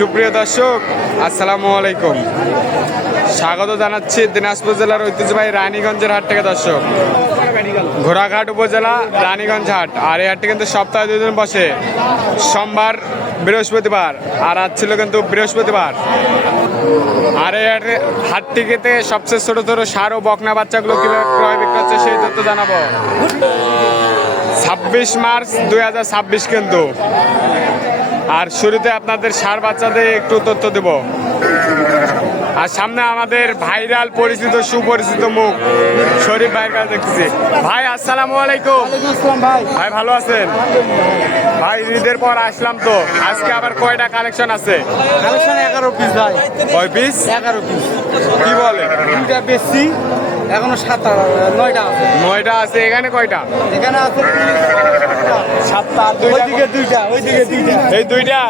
সুপ্রিয় দর্শক, আসসালামু আলাইকুম। স্বাগত জানাচ্ছি দিনাজপুর জেলার ঐতিহ্যবাহী রানীগঞ্জের হাট থেকে। দর্শক, ঘোড়াঘাট উপজেলা রানীগঞ্জ হাট। আর এই হাটটি কিন্তু সপ্তাহে 2 দিন বসে, সোমবার বৃহস্পতিবার। আর আজ ছিল কিন্তু বৃহস্পতিবার। আর এই হাটটিতে সবচেয়ে ছোট ছোট ষাঁড় ও বকনা বাচ্চাগুলো কিভাবে ক্রয় বিক্রয় হচ্ছে সেই তথ্য জানাবো। 26 মার্চ 2026 কিন্তু। আর শুরুতে আপনাদের ষাঁড় বাচ্চাদের একটু তথ্য দেব। আর সামনে আমাদের ভাইরাল পরিচিত সুপরিচিত মুখ শরীফ ভাইয়ের কাছে দেখতেছি। ভাই আসসালামু আলাইকুম। ভাই ভালো আছেন? ভাই ঈদের পর আসলাম তো, আজকে আবার কয়টা কালেকশন আছে? কালেকশন 11 পিস ভাই। কয় পিস? 11 পিস। কি বলে? দুইটা বেশি, এখনো 9টা আছে। 9টা আছে। এখানে কয়টা? এখানে আছে 7টা। ওইদিকে দুইটা, ওইদিকে দুইটা। এই দুইটা,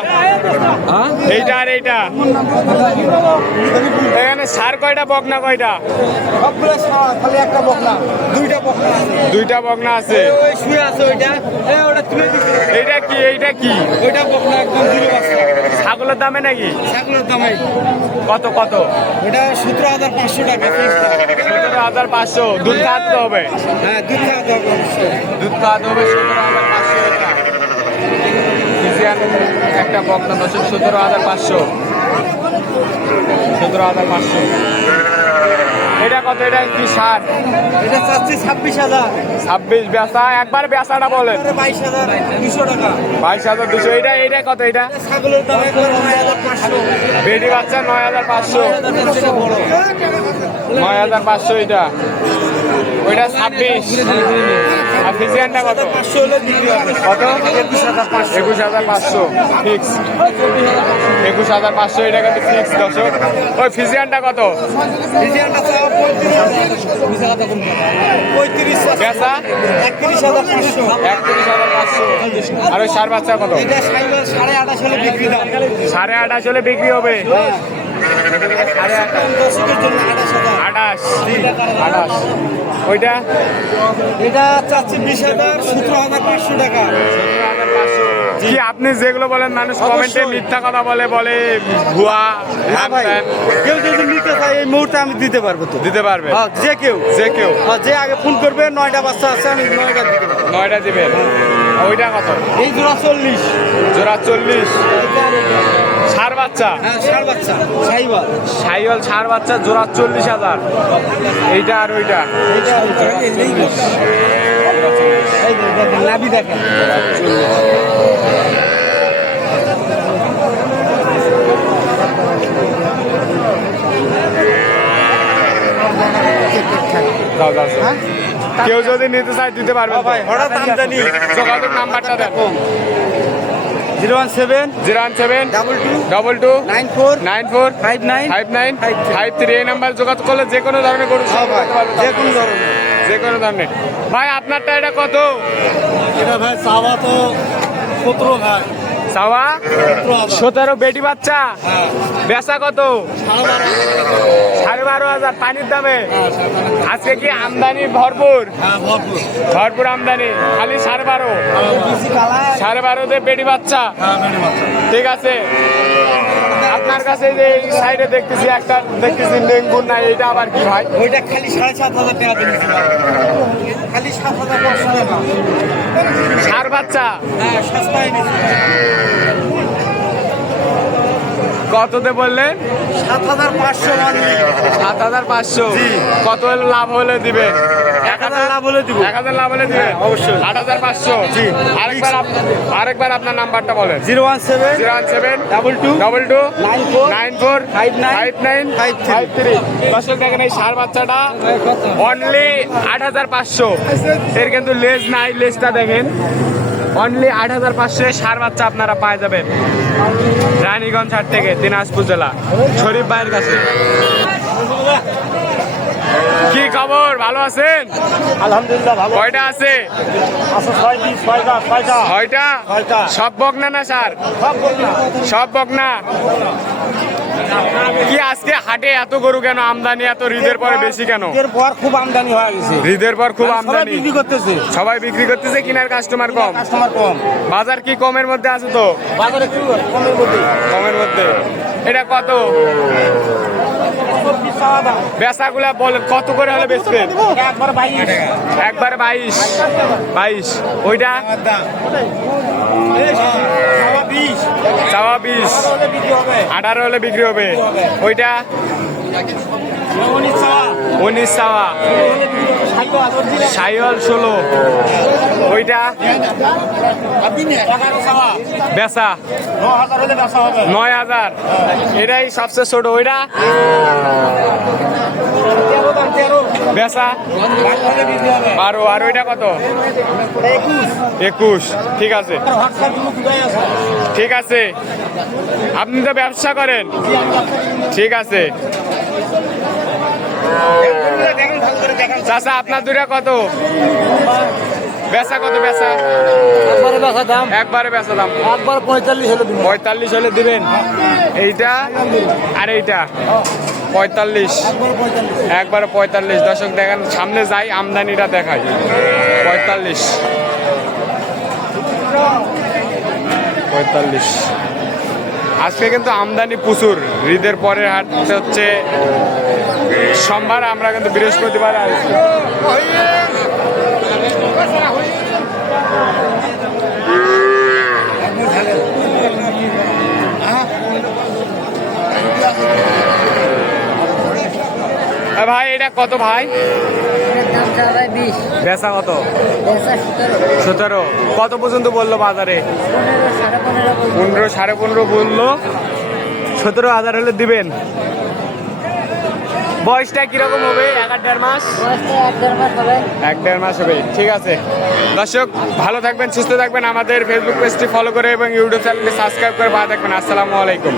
এইটা আর এইটা। এখানে ষাঁড় কয়টা, বকনা কয়টা? সবগুলো ষাঁড়, খালি একটা বকনা। দুইটা বকনা আছে। দুইটা বকনা আছে। ওই শুয়ে আছে ওইটা, ওটা তুলে দিছে। এইটা কি? এইটা কি? ওইটা বকনা একদম জিরো আছে। ছাগলের দামে নাকি? ছাগলের দামে কত কত? ওটা 17,500 টাকা। 17,500। দুধ খাওয়াতে হবে? হ্যাঁ, দুধ খাওয়াতে হবে অবশ্যই। দুধ খাওয়াতে হবে। 17,500 একটা বকনা। 17,500। 17,500। এটা কত? এটা কি ষাঁড়? এটা চাচ্ছি 26,000। 26 বেচা? একবার বেচাটা বলেন। 22,200 টাকা। 22,200। এইটা কত? এটা ছাগলের দাম একবার 9,500। বেডি বাচ্চা 9,500। 9,500 এটা। ওইটা 26। আর ফিজিয়ানটা কত? 500 হলে বিক্রি হবে। কত? 21,500। 21,500 ফিক্স। 21,500 এটা কিন্তু ফিক্স। দর্শক, ওই ফিজিয়ানটা কত? ডিজাইনটা চাও 35,000। বেচা 31,500। 31,500। আর ওই ষাঁড় বাচ্চা কত? এটা 28,500 হলে বিক্রি দাম। 28,500 হলে বিক্রি হবে। 10 জন্য 28,000। 28। ওইটা এটা চাচ্ছি 20,000। 17,500 টাকা। কি আপনি যেগুলো বলেন মানুষ কমেন্টে মিথ্যা কথা বলে ভুয়া। না ভাই, কেউ যদি নিতে চায় এই মুহূর্তে আমি দিতে পারবো তো। দিতে পারবে? হ্যাঁ, যে কেউ যে আগে ফোন করবে। 9টা বাচ্চা আছে, আমি 9টা দিতে পারবো। 9টা দিবেন। ওইটা কত? এই জোড়া 40। জোড়া 40। ষাঁড় বাচ্চা? হ্যাঁ, ষাঁড় বাচ্চা সাইওয়াল। সাইওয়াল ষাঁড় বাচ্চা জোড়া 40,000। এইটা আর ওইটা? নাভি দেখেন। কেউ যদি নিতে চায় দিতে পারবে ভাই, হঠাৎ আমদানি। যোগাযোগ নাম্বারটা দেখো। 017 017 22 94 94 59 59 53। এই নাম্বার যোগাযোগ করলে যে কোনো ধরনের গরু ভাই, যে কোনো ধরনের। যে কোনো ধরনের। ভাই আপনারটা এটা কত? এটা ভাই চাওয়া তো 17 ভাই। চাওয়া 17। বেটি বাচ্চা? বেচা কত? 12,500 পানির দামে। আজকে কি আমদানি ভরপুর? ভরপুর আমদানি। খালি 12,500। 12,500 বেটি বাচ্চা। ঠিক আছে। আপনার কাছে যে এই সাইডে দেখতেছি একটা ডেঙ্গুর নাই, এটা আবার কি ভাই? ওইটা খালি 7,500 টাকা দিয়েছি। খালি 7,500 টাকা। ষাঁড় বাচ্চা? হ্যাঁ, সস্তায় নিয়েছি। কততে বললেন? 7,500 মানলি। 7,500। কত লাভ হলে দিবে? 1,000 লাভ হলে দিব। 1,000 লাভ হলে দিবে? অবশ্যই। 8,500। জি। আরেকবার আপনার নাম্বারটা বলেন। 017 017 22 22 94 94 59 53। দর্শক দেখেন, এই ষাঁড় বাচ্চাটা অনলি 8,500। এর কিন্তু লেজ নাই, লেজটা দেখেন। অনলি 8,500 ষাঁড় বাচ্চা আপনারা পাই যাবেন রানীগঞ্জ হাট থেকে, দিনাজপুর জেলা, শরীফ ভাইয়ের কাছে। কি খবর, ভালো আছেন? আলহামদুলিল্লাহ ভালো। কয়টা আছে? আছে 6টি, 6টা, 6টা। ছয়টা? ছয়টা। সব বকনা না স্যার? সব বকনা। সব বকনা। কি আজকে হাটে এত গরু কেন, আমদানি এত ঈদের পরে বেশি কেন? এর পর খুব আমদানি হয়ে গেছে। ঈদের পর খুব সবাই আমদানি, বিক্রি করতেছে। সবাই বিক্রি করতেছে, কিনার কাস্টমার কম। কাস্টমার কম। বাজার কি কমের মধ্যে আছে? তো বাজারে একটু কমের মধ্যে। কমের মধ্যে। এটা কত? 24 টাকা দাম। বেচাগুলা বলেন কত করে হলে বেচবেন? একবার 22। একবারে 22। 22। ওইটা চাওয়া 20, 18 হলে বিক্রি হবে। ওইটা 19 চাওয়া, সাইওয়াল 16। ওইটা বেচা 9000। এটাই সবচেয়ে ছোট। ওইটা বেচা 12। আর ওইটা কত? 21। ঠিক আছে, ঠিক আছে। আপনি তো ব্যবসা করেন, ঠিক আছে। চাচা আপনার দুটা কত? বেচা কত? বেচা একবারে বেচা দাম। একবারে বেচা দাম একবার 45 হলে দিব। 45 হলে দিবেন। এইটা আর এইটা 45। একবারে 45। দর্শক দেখেন, সামনে যাই আমদানিটা দেখাই। 45। আজকে কিন্তু আমদানি প্রচুর। ঈদের পরের হাট হচ্ছে সোমবার, আমরা কিন্তু বৃহস্পতিবার আসছি। ভাই এটা কত ভাই? বেচা কত? 17। কত পর্যন্ত বললো বাজারে? 15, 15.5 বললো। 17,000 হলে দিবেন। বয়সটা কিরকম হবে? 1-1.5 মাস। 1-1.5 মাস হবে। ঠিক আছে দর্শক, ভালো থাকবেন, সুস্থ থাকবেন। আমাদের ফেসবুক পেজটি ফলো করে এবং ইউটিউব চ্যানেলটি সাবস্ক্রাইব করে পাশে থাকবেন। আসসালামু আলাইকুম।